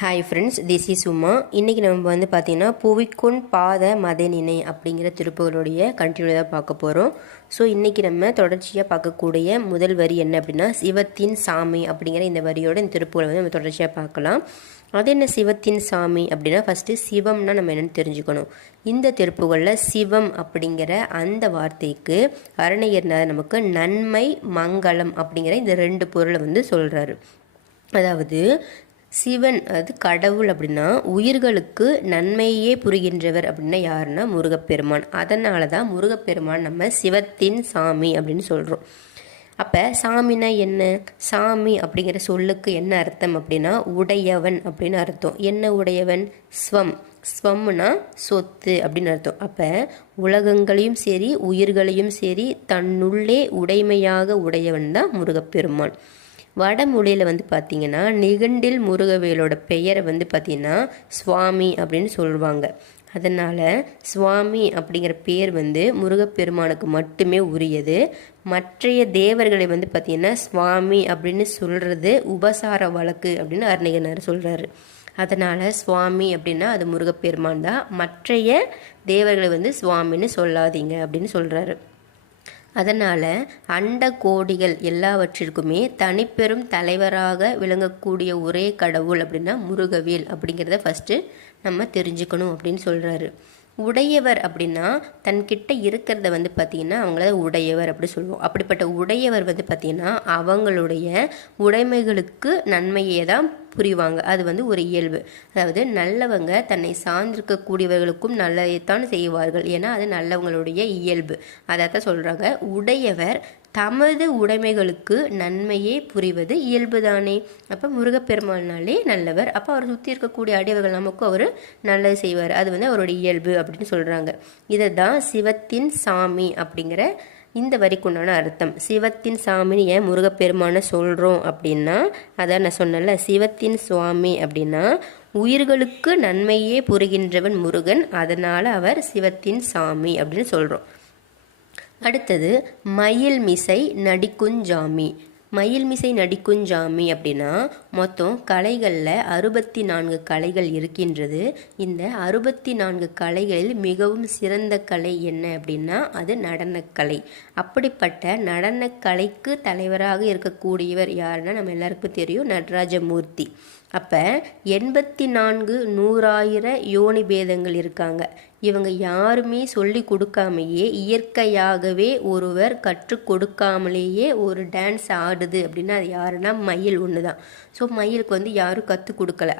Hi friends, this is Uma. இன்றைக்கி நம்ம வந்து பார்த்திங்கன்னா புவிக்குன் பாத மதனினை அப்படிங்கிற திருப்புகளுடைய கண்டினியூ தான் பார்க்க போகிறோம். ஸோ இன்றைக்கி நம்ம தொடர்ச்சியாக பார்க்கக்கூடிய முதல் வரி என்ன அப்படின்னா சிவத்தின் சாமி அப்படிங்கிற இந்த வரியோட இந்த திருப்புகளை வந்து நம்ம தொடர்ச்சியாக பார்க்கலாம். அது என்ன சிவத்தின் சாமி அப்படின்னா ஃபஸ்ட்டு சிவம்னா நம்ம என்னென்னு தெரிஞ்சுக்கணும். இந்த திருப்புகளில் சிவம் அப்படிங்கிற அந்த வார்த்தைக்கு அருணகிரிநாதர் நமக்கு நன்மை மங்களம் அப்படிங்கிற இந்த ரெண்டு பொருளை வந்து சொல்கிறாரு. அதாவது சிவன் அது கடவுள் அப்படின்னா உயிர்களுக்கு நன்மையே புரிகின்றவர் அப்படின்னா யாருன்னா முருகப்பெருமான். அதனால தான் முருகப்பெருமான் நம்ம சிவத்தின் சாமி அப்படின்னு சொல்கிறோம். அப்போ சாமினா என்ன? சாமி அப்படிங்கிற சொல்லுக்கு என்ன அர்த்தம் அப்படின்னா உடையவன் அப்படின்னு அர்த்தம். என்ன உடையவன்? ஸ்வம்னா சொத்து அப்படின்னு அர்த்தம். அப்போ உலகங்களையும் சரி உயிர்களையும் சரி தன்னுள்ளே உடைமையாக உடையவன் தான் முருகப்பெருமான். வடமொழியில் வந்து பார்த்திங்கன்னா நிகண்டில் முருகவேலோட பெயரை வந்து பார்த்திங்கன்னா சுவாமி அப்படின்னு சொல்லுவாங்க. அதனால் சுவாமி அப்படிங்கிற பேர் வந்து முருகப்பெருமானுக்கு மட்டுமே உரியது. மற்றைய தேவர்களை வந்து பார்த்திங்கன்னா சுவாமி அப்படின்னு சொல்கிறது உபசார வழக்கு அப்படின்னு அருணகிரிநாதர் சொல்கிறாரு. அதனால் சுவாமி அப்படின்னா அது முருகப்பெருமான் தான். மற்றைய தேவர்களை வந்து சுவாமின்னு சொல்லாதீங்க அப்படின்னு சொல்கிறாரு. அதனால் அண்ட கோடிகள் எல்லாவற்றிற்குமே தனிப்பெரும் தலைவராக விளங்கக்கூடிய ஒரே கடவுள் அப்படின்னா முருகவேல் அப்படிங்கிறத ஃபஸ்ட்டு நம்ம தெரிஞ்சுக்கணும் அப்படின்னு சொல்கிறாரு. உடையவர் அப்படின்னா தன்கிட்ட இருக்கிறத வந்து பார்த்திங்கன்னா அவங்கள உடையவர் அப்படி சொல்லுவோம். அப்படிப்பட்ட உடையவர் வந்து பார்த்திங்கன்னா அவங்களுடைய உடைமைகளுக்கு நன்மையை தான் புரிவாங்க. அது வந்து ஒரு இயல்பு. அதாவது நல்லவங்க தன்னை சார்ந்திருக்கக்கூடியவர்களுக்கும் நல்லதைத்தான் செய்வார்கள். ஏன்னா அது நல்லவங்களுடைய இயல்பு. அதைத்தான் சொல்கிறாங்க. உடையவர் தமது உடைமைகளுக்கு நன்மையே புரிவது இயல்பு தானே. அப்போ முருகப்பெருமானாலே நல்லவர். அப்போ அவர் சுற்றி இருக்கக்கூடிய அடியவர்கள் நமக்கும் அவர் நல்லது செய்வார். அது வந்து அவருடைய இயல்பு அப்படின்னு சொல்கிறாங்க. இதை தான் சிவத்தின் சாமி அப்படிங்கிற இந்த வரிக்குண்டான அர்த்தம். சிவத்தின் சாமின்னு ஏன் முருகப்பெருமான சொல்கிறோம் அப்படின்னா அதான் நான் சொன்னேன்ல, சிவத்தின் சுவாமி அப்படின்னா உயிர்களுக்கு நன்மையே புரிகின்றவன் முருகன். அதனால் அவர் சிவத்தின் சாமி அப்படின்னு சொல்கிறோம். அடுத்தது மயில் மிசை நடிக்குஞ்சாமி. மயில் மிசை நடிக்குஞ்சாமி அப்படின்னா மொத்தம் கலைகளில் 64 கலைகள் இருக்கின்றது. இந்த 64 கலைகளில் மிகவும் சிறந்த கலை என்ன அப்படின்னா அது நடனக்கலை. அப்படிப்பட்ட நடனக்கலைக்கு தலைவராக இருக்கக்கூடியவர் யாருன்னா நம்ம எல்லாருக்கும் தெரியும், நடராஜமூர்த்தி. அப்போ 84 100,000 யோனி பேதங்கள் இருக்காங்க. இவங்க யாருமே சொல்லி கொடுக்காமையே இயற்கையாகவே ஒருவர் கற்றுக் கொடுக்காமலேயே ஒரு டான்ஸ் ஆடுது அப்படின்னா அது யாருன்னா மயில் ஒன்று தான். ஸோ மயிலுக்கு வந்து யாரும் கற்றுக் கொடுக்கல.